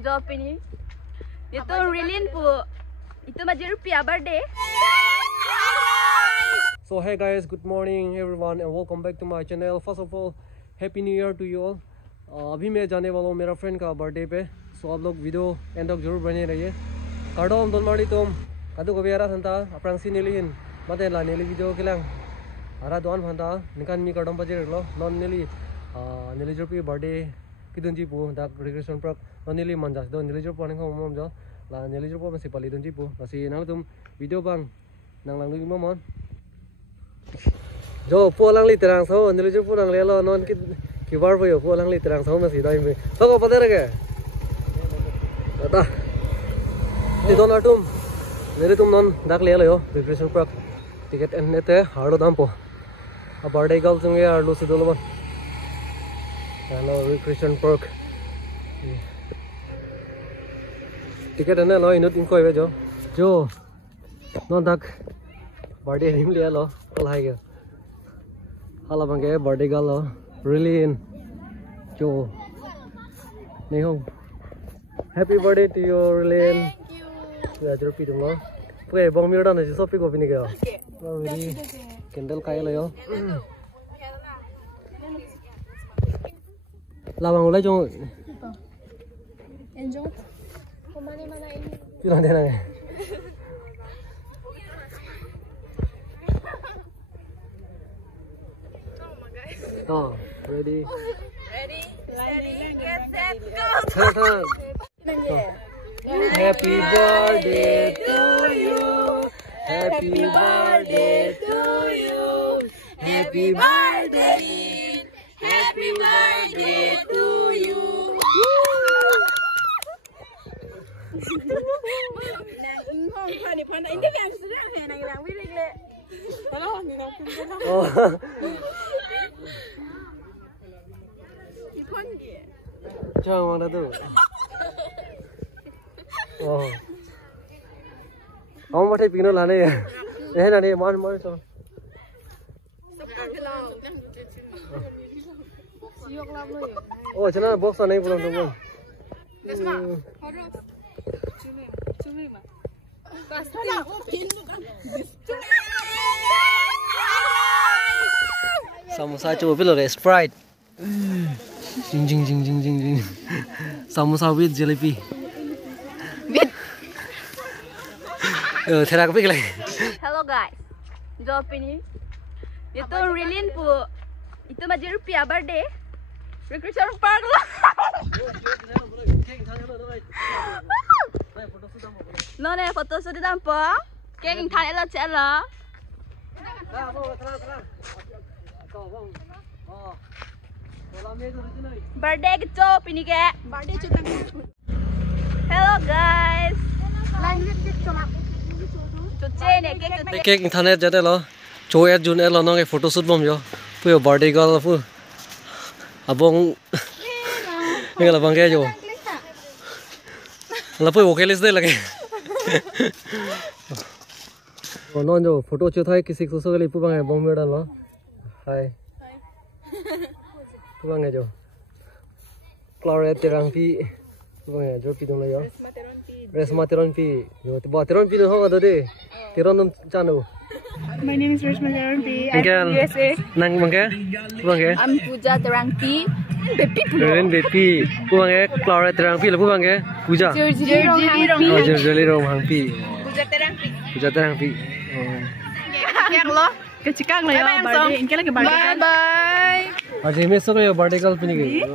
Job ini. Itu Rilin pu. Itu major rupiah birthday. So hey guys, good morning everyone and welcome back to my channel. First of all, happy new year to you all. अभी मैं जाने वाला हूँ मेरा फ्रेंड का बर्थडे पे. So आप लोग वीडियो एंड तक जरूर बने रहिए. कार्डो हम दोनों मारी तुम कदू कभी आरा संता अपना सी नीली मत ला नीली वीडियो के लंग आरा दोन फंता निकान मी कार्डो बजे लो नॉन नीली नीली जो पी बर्थडे किधर जी पु दाग रिक्रेशन पर नॉन नीली मन जास दो नीली जो पढ़ने को मम जो ला नीली जो पर masih paling जी पु masih नंग तुम video bang nang lang lu mon jo pulang li terang so नीली जो pulang ले लो non ki bar boy pulang li terang so masih dai me so ko pata rage ata ni don atum mere tum non dak le lo yo recreation park ticket en nete hardo dam po a birthday gal sunge ar lo sidolo bon hello recreation park ticket en lo inut in koi be jo non dak birthday nim le lo kol hai ge hala bang ge birthday gal lo really in jo नहीं हो happy birthday to you Rilin. Ya jero pi dong lo pue bong mi udah nasi sopi kopi nih kaya ini candle kaya lo yo lawang ulai jong Enjong. Kemana-mana ini. bilang dia nang oh ready Ready, get set, go. Happy birthday to you. Happy birthday to you. Happy birthday. Happy birthday to you. Jangan mana tu. Oh. Kamu masih pingin lana ya? Nani mana tu? Oh, cina box sana yang pulang tu. Samosa coba pilih guys, Sprite. Jing jing jing jing jing jing. Samosa with jalebi. Thera kopi lagi. Hello guys. Job ini. Itu Rilin pu. Itu major rupiah birthday. Recreation park lo. No ne foto shoot di dampo. Keng than elo chelo. Birthday ke job ini ke. Birthday cutang. Hello guys. Cake internet jate lo. Choya June lo nong photo shoot bom jo. Puyo birthday gal pu. Abong. Nggak lah bangke jo. Lah puyo vocalist deh lagi. Oh non jo photo shoot hai kisi ko so gali pu bang bom me lo. Hai. Pu bang jo. Claret terang pi. Pu bang jo pi dong lo yo. Resma Teron Pi. Yo, tiba Teron Pi tu apa tu deh? Teron nom channel. My name is Resma Teron Pi. I'm Mungkin from USA. nang mungkin, mungkin. I'm Puja Teron Pi. Baby pulo. Ren baby, mungkin Clara Teron Pi, lepas mungkin Puja. Oh, Jurjali Rom Hang Pi. Puja Teron Pi. Puja Teron Pi. Kaya lo? Kecikang lo ya birthday. Inke lagi birthday. Bye bye. Aje mes so kayo birthday kal pini ke.